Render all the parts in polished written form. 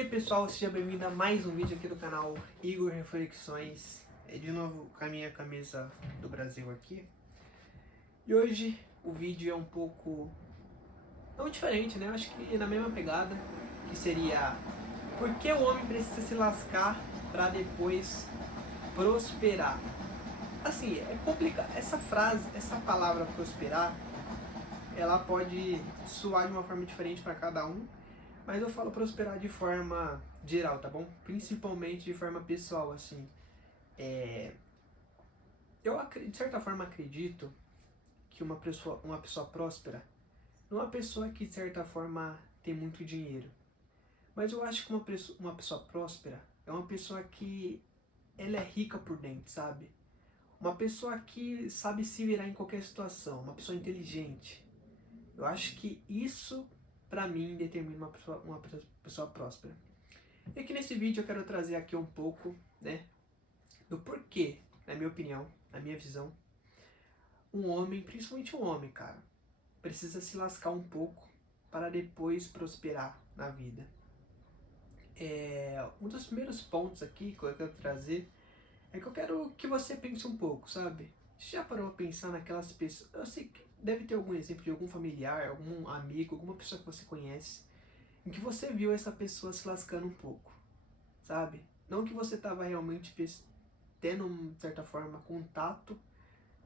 E aí pessoal, seja bem-vindo a mais um vídeo aqui do canal Igor Reflexões. De novo com a minha camisa do Brasil aqui. E hoje o vídeo é um pouco não diferente, né? Acho que na mesma pegada, que seria: por que o homem precisa se lascar para depois prosperar? Assim, é complicado. Essa frase, essa palavra prosperar, ela pode soar de uma forma diferente para cada um. Mas eu falo prosperar de forma geral, tá bom? Principalmente de forma pessoal, assim. Eu, de certa forma, acredito que uma pessoa próspera não é uma pessoa que, de certa forma, tem muito dinheiro. Mas eu acho que uma pessoa próspera é uma pessoa que ela é rica por dentro, sabe? Uma pessoa que sabe se virar em qualquer situação, uma pessoa inteligente. Eu acho que isso, pra mim, determina uma pessoa próspera. E aqui nesse vídeo eu quero trazer aqui um pouco, né, do porquê, na minha opinião, na minha visão, um homem, principalmente um homem, cara, precisa se lascar um pouco para depois prosperar na vida. Um dos primeiros pontos aqui que eu quero trazer é que eu quero que você pense um pouco, sabe? Você já parou a pensar naquelas pessoas? Eu sei que deve ter algum exemplo de algum familiar, algum amigo, alguma pessoa que você conhece, em que você viu essa pessoa se lascando um pouco, sabe? Não que você estava realmente tendo, de certa forma, contato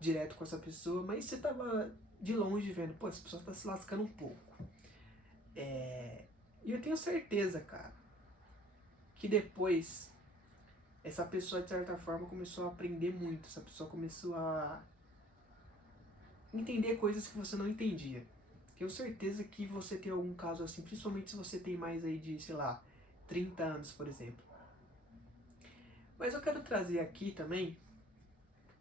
direto com essa pessoa, mas você estava de longe vendo, pô, essa pessoa está se lascando um pouco. E eu tenho certeza, cara, que depois essa pessoa, de certa forma, começou a aprender muito. Essa pessoa começou a entender coisas que você não entendia. Tenho certeza que você tem algum caso assim, principalmente se você tem mais aí de, sei lá, 30 anos, por exemplo. Mas eu quero trazer aqui também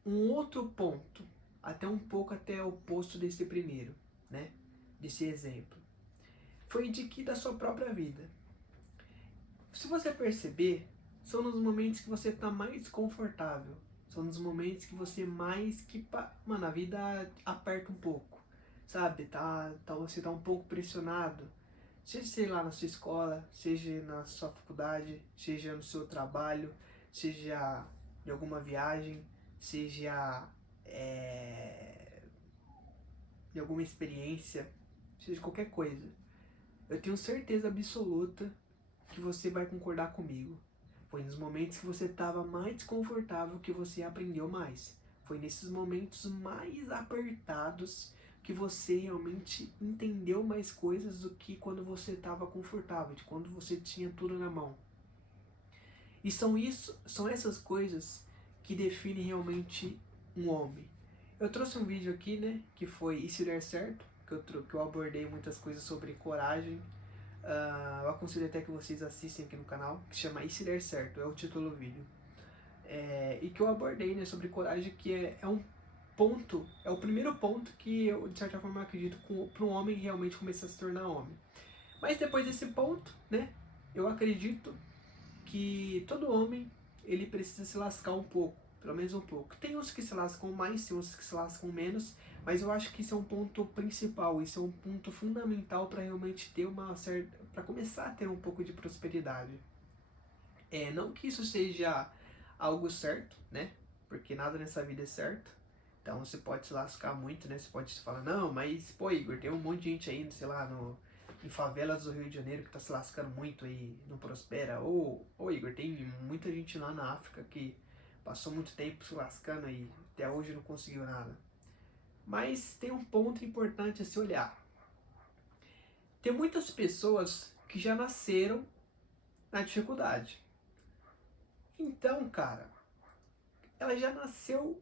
um outro ponto, até um pouco até oposto desse primeiro, né? Desse exemplo. Foi de que da sua própria vida. Se você perceber, são nos momentos que você está mais confortável. São nos momentos que você mais que... Mano, a vida aperta um pouco, sabe? Você tá um pouco pressionado. Seja, sei lá, na sua escola, seja na sua faculdade, seja no seu trabalho, seja em alguma viagem, seja em alguma experiência, seja qualquer coisa. Eu tenho certeza absoluta que você vai concordar comigo. Foi nos momentos que você estava mais desconfortável que você aprendeu mais. Foi nesses momentos mais apertados que você realmente entendeu mais coisas do que quando você estava confortável, de quando você tinha tudo na mão. E são essas coisas que definem realmente um homem. Eu trouxe um vídeo aqui, né, que foi E Se Der Certo, que eu abordei muitas coisas sobre coragem. Eu aconselho até que vocês assistem aqui no canal, que se chama E Se Der Certo, é o título do vídeo. E que eu abordei, né, sobre coragem, que é um ponto, é o primeiro ponto que eu, de certa forma, acredito para um homem realmente começar a se tornar homem. Mas depois desse ponto, né, eu acredito que todo homem, ele precisa se lascar um pouco, pelo menos um pouco. Tem uns que se lascam mais, tem uns que se lascam menos, mas eu acho que isso é um ponto principal, isso é um ponto fundamental para realmente ter para começar a ter um pouco de prosperidade. Não que isso seja algo certo, né? Porque nada nessa vida é certo. Então você pode se lascar muito, né? Você pode falar, não, mas pô, Igor, tem um monte de gente ainda, sei lá, em favelas do Rio de Janeiro que tá se lascando muito e não prospera. Ou Igor, tem muita gente lá na África que passou muito tempo se lascando e até hoje não conseguiu nada. Mas tem um ponto importante a se olhar. Tem muitas pessoas que já nasceram na dificuldade. Então, cara, ela já nasceu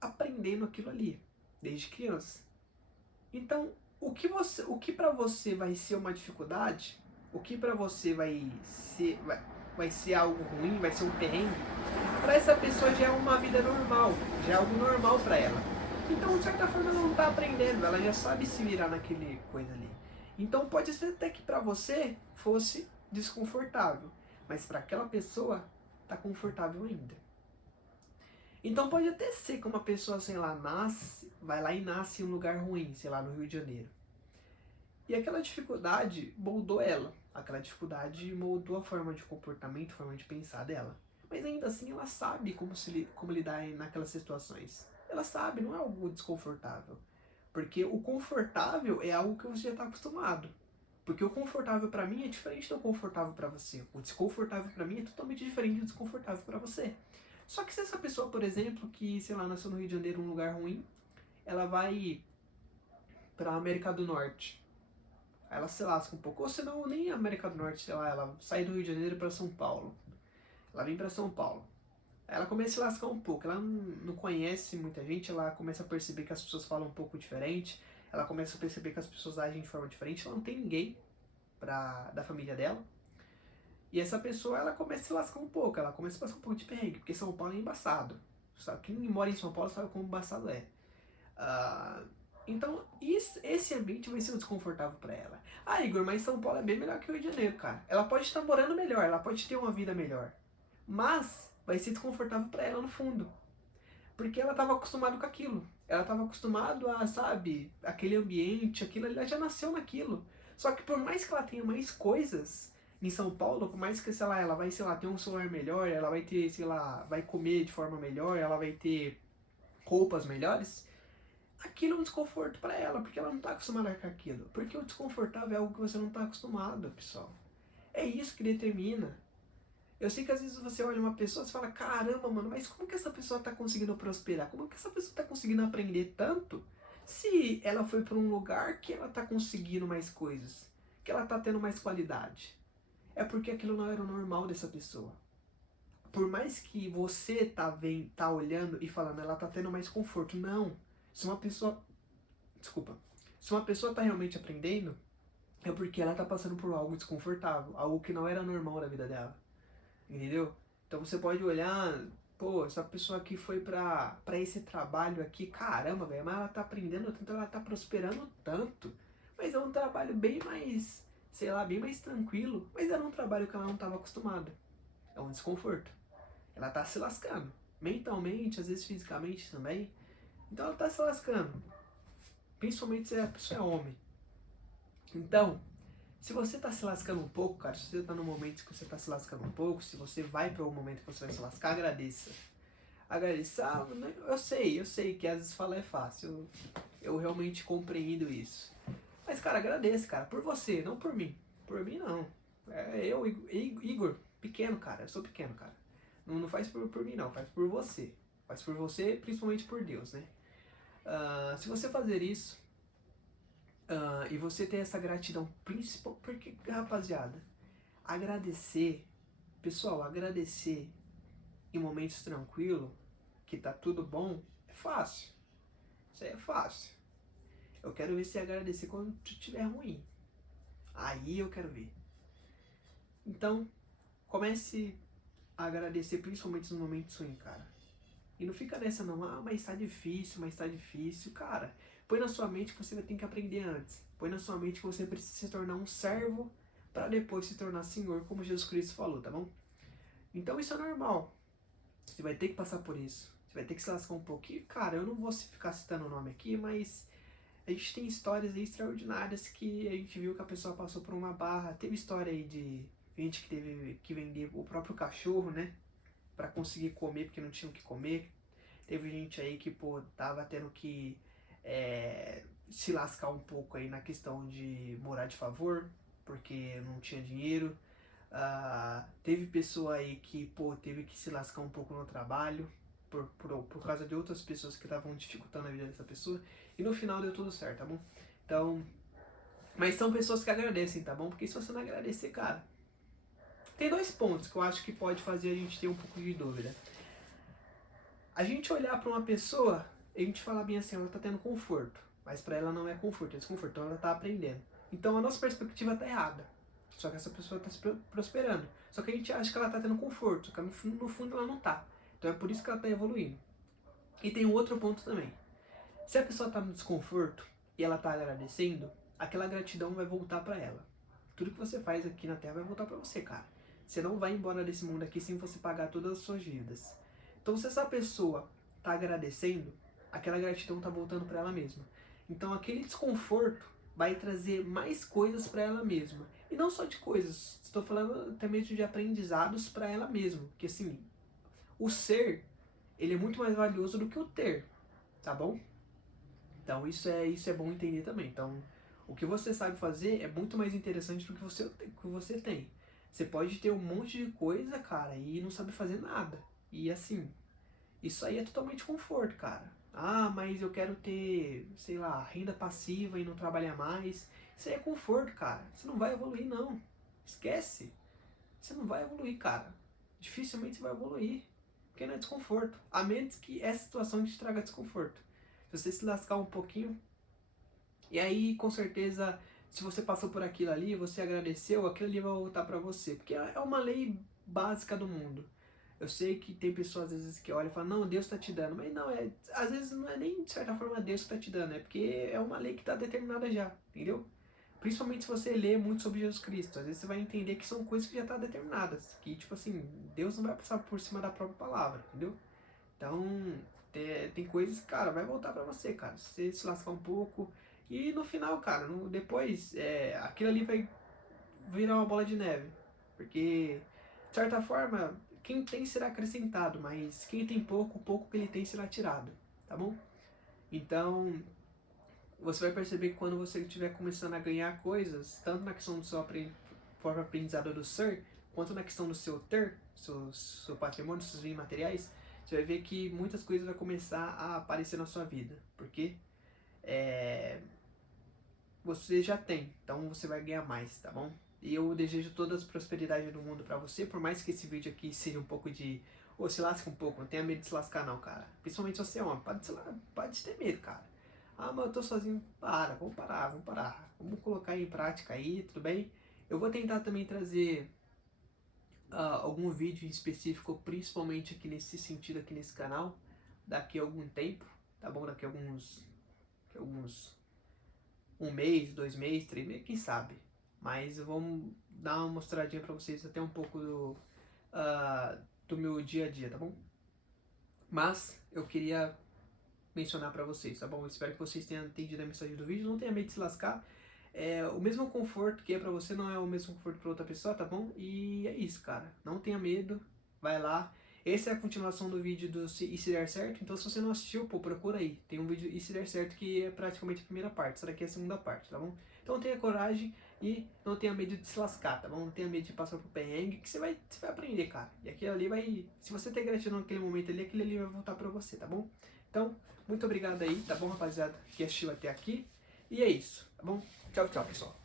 aprendendo aquilo ali, desde criança. Então, o que para você vai ser uma dificuldade, o que para você vai ser algo ruim, vai ser um perrengue, para essa pessoa já é uma vida normal, já é algo normal para ela. Então, de certa forma, ela não está aprendendo, ela já sabe se virar naquele coisa ali. Então, pode ser até que para você fosse desconfortável, mas para aquela pessoa tá confortável ainda. Então pode até ser que uma pessoa, sei lá, vai lá e nasce em um lugar ruim, sei lá, no Rio de Janeiro. E aquela dificuldade moldou ela. Aquela dificuldade moldou a forma de comportamento, a forma de pensar dela. Mas ainda assim ela sabe como lidar naquelas situações. Ela sabe, não é algo desconfortável. Porque o confortável é algo que você já está acostumado. Porque o confortável pra mim é diferente do confortável pra você. O desconfortável pra mim é totalmente diferente do desconfortável pra você. Só que se essa pessoa, por exemplo, que, sei lá, nasceu no Rio de Janeiro, um lugar ruim, ela vai pra América do Norte. Aí ela se lasca um pouco. Ou senão, nem América do Norte, sei lá, ela sai do Rio de Janeiro pra São Paulo. Ela vem pra São Paulo. Aí ela começa a se lascar um pouco. Ela não conhece muita gente, ela começa a perceber que as pessoas falam um pouco diferente. Ela começa a perceber que as pessoas agem de forma diferente. Ela não tem ninguém da família dela. E essa pessoa, ela começa a se lascar um pouco, ela começa a passar um pouco de perrengue, porque São Paulo é embaçado. Sabe? Quem mora em São Paulo sabe como embaçado é. Então, esse ambiente vai ser desconfortável pra ela. Ah, Igor, mas São Paulo é bem melhor que o Rio de Janeiro, cara. Ela pode estar morando melhor, ela pode ter uma vida melhor. Mas vai ser desconfortável pra ela no fundo. Porque ela estava acostumada com aquilo. Ela estava acostumada a, sabe, aquele ambiente, aquilo, ela já nasceu naquilo. Só que por mais que ela tenha mais coisas em São Paulo, por mais que, sei lá, ela vai, sei lá, ter um celular melhor, ela vai ter, sei lá, vai comer de forma melhor, ela vai ter roupas melhores, aquilo é um desconforto para ela, porque ela não está acostumada com aquilo. Porque o desconfortável é algo que você não está acostumado, pessoal. É isso que determina. Eu sei que às vezes você olha uma pessoa e fala, caramba, mano, mas como que essa pessoa tá conseguindo prosperar? Como que essa pessoa tá conseguindo aprender tanto se ela foi para um lugar que ela tá conseguindo mais coisas, que ela tá tendo mais qualidade? É porque aquilo não era o normal dessa pessoa. Por mais que você tá olhando e falando, ela tá tendo mais conforto. Não. Se uma pessoa, desculpa, se uma pessoa tá realmente aprendendo, é porque ela tá passando por algo desconfortável, algo que não era normal na vida dela. Entendeu? Então você pode olhar, pô, essa pessoa aqui foi pra esse trabalho aqui, caramba, velho, mas ela tá aprendendo tanto, ela tá prosperando tanto. Mas é um trabalho bem mais, sei lá, bem mais tranquilo, mas era um trabalho que ela não estava acostumada. É um desconforto. Ela tá se lascando, mentalmente, às vezes fisicamente também. Então ela tá se lascando, principalmente se a pessoa é homem. Então, se você tá se lascando um pouco, cara, se você tá no momento que você tá se lascando um pouco, se você vai para o momento que você vai se lascar, agradeça. Agradeça, eu sei que às vezes falar é fácil, eu realmente compreendo isso. Mas, cara, agradeça, cara, por você, não por mim. Por mim, não. É eu, Igor, pequeno, cara, eu sou pequeno, cara. Não faz por mim, não, faz por você. Faz por você, principalmente por Deus, né? Se você fazer isso, e você ter essa gratidão principal, porque, rapaziada, agradecer, pessoal, agradecer em momentos tranquilos, que tá tudo bom, é fácil. Isso aí é fácil. Eu quero ver você agradecer quando estiver ruim. Aí eu quero ver. Então, comece a agradecer principalmente nos momentos ruins, cara. E não fica nessa não, mas tá difícil, mas tá difícil. Cara, põe na sua mente que você vai ter que aprender antes. Põe na sua mente que você precisa se tornar um servo para depois se tornar senhor, como Jesus Cristo falou, tá bom? Então isso é normal. Você vai ter que passar por isso. Você vai ter que se lascar um pouquinho. Cara, eu não vou ficar citando o nome aqui, mas a gente tem histórias aí extraordinárias que a gente viu que a pessoa passou por uma barra. Teve história aí de gente que teve que vender o próprio cachorro, né? Pra conseguir comer porque não tinha o que comer. Teve gente aí que, pô, tava tendo que se lascar um pouco aí na questão de morar de favor, porque não tinha dinheiro. Teve pessoa aí que, pô, teve que se lascar um pouco no trabalho, por causa de outras pessoas que estavam dificultando a vida dessa pessoa. E no final deu tudo certo, tá bom? Então, mas são pessoas que agradecem, tá bom? Porque se você não agradecer, cara, tem dois pontos que eu acho que pode fazer a gente ter um pouco de dúvida. A gente olhar pra uma pessoa e a gente falar bem assim, ela tá tendo conforto, mas pra ela não é conforto, é desconforto, então ela tá aprendendo. Então a nossa perspectiva tá errada. Só que essa pessoa tá se prosperando. Só que a gente acha que ela tá tendo conforto, só que no fundo ela não tá. Então é por isso que ela tá evoluindo. E tem um outro ponto também. Se a pessoa tá no desconforto e ela tá agradecendo, aquela gratidão vai voltar pra ela. Tudo que você faz aqui na Terra vai voltar pra você, cara. Você não vai embora desse mundo aqui sem você pagar todas as suas dívidas. Então se essa pessoa tá agradecendo, aquela gratidão tá voltando pra ela mesma. Então aquele desconforto vai trazer mais coisas para ela mesma. E não só de coisas, estou falando também de aprendizados para ela mesma. Porque assim, o ser, ele é muito mais valioso do que o ter, tá bom? Então isso é bom entender também. Então, o que você sabe fazer é muito mais interessante do que você tem. Você pode ter um monte de coisa, cara, e não sabe fazer nada. E assim, isso aí é totalmente conforto, cara. Ah, mas eu quero ter, sei lá, renda passiva e não trabalhar mais. Isso aí é conforto, cara. Você não vai evoluir, não. Esquece. Você não vai evoluir, cara. Dificilmente você vai evoluir. Porque não é desconforto. A menos que essa situação te traga desconforto. Se você se lascar um pouquinho, e aí com certeza, se você passou por aquilo ali, você agradeceu, aquilo ali vai voltar pra você. Porque é uma lei básica do mundo. Eu sei que tem pessoas às vezes que olham e falam, não, Deus está te dando. Mas não, às vezes não é nem de certa forma Deus que está te dando, é porque é uma lei que está determinada já, entendeu? Principalmente se você lê muito sobre Jesus Cristo, às vezes você vai entender que são coisas que já estão determinadas. Que, tipo assim, Deus não vai passar por cima da própria palavra, entendeu? Então, tem coisas, cara, vai voltar pra você, cara. Se você se lascar um pouco. E no final, cara, depois, aquilo ali vai virar uma bola de neve. Porque, de certa forma, quem tem será acrescentado, mas quem tem pouco, o pouco que ele tem será tirado, tá bom? Então, você vai perceber que quando você estiver começando a ganhar coisas, tanto na questão do seu próprio aprendizado do ser, quanto na questão do seu ter, seu patrimônio, seus bens materiais, você vai ver que muitas coisas vão começar a aparecer na sua vida. Porque você já tem, então você vai ganhar mais, tá bom? E eu desejo todas as prosperidades do mundo pra você, por mais que esse vídeo aqui seja um pouco de... Ou se lasca um pouco, não tenha medo de se lascar não, cara. Principalmente se você é homem, pode ter medo, cara. Ah, mas eu tô sozinho. Vamos parar. Vamos colocar em prática aí, tudo bem? Eu vou tentar também trazer algum vídeo em específico, principalmente aqui nesse sentido, aqui nesse canal, daqui a algum tempo, tá bom? Daqui a alguns 1 mês, 2 meses, 3 meses, quem sabe. Mas vamos dar uma mostradinha pra vocês até um pouco do meu dia a dia, tá bom? Mas eu queria mencionar pra vocês, tá bom? Eu espero que vocês tenham entendido a mensagem do vídeo. Não tenha medo de se lascar. O mesmo conforto que é pra você não é o mesmo conforto pra outra pessoa, tá bom? E é isso, cara. Não tenha medo. Vai lá. Essa é a continuação do vídeo do E Se Der Certo. Então se você não assistiu, pô, procura aí. Tem um vídeo E Se Der Certo que é praticamente a primeira parte. Essa daqui é a segunda parte, tá bom? Então tenha coragem e não tenha medo de se lascar, tá bom? Não tenha medo de passar por perrengue, que você vai aprender, cara. E aquilo ali vai... Se você ter gratidão naquele momento ali, aquele ali vai voltar pra você, tá bom? Então, muito obrigado aí, tá bom, rapaziada, que assistiu até aqui. E é isso, tá bom? Tchau, tchau, pessoal.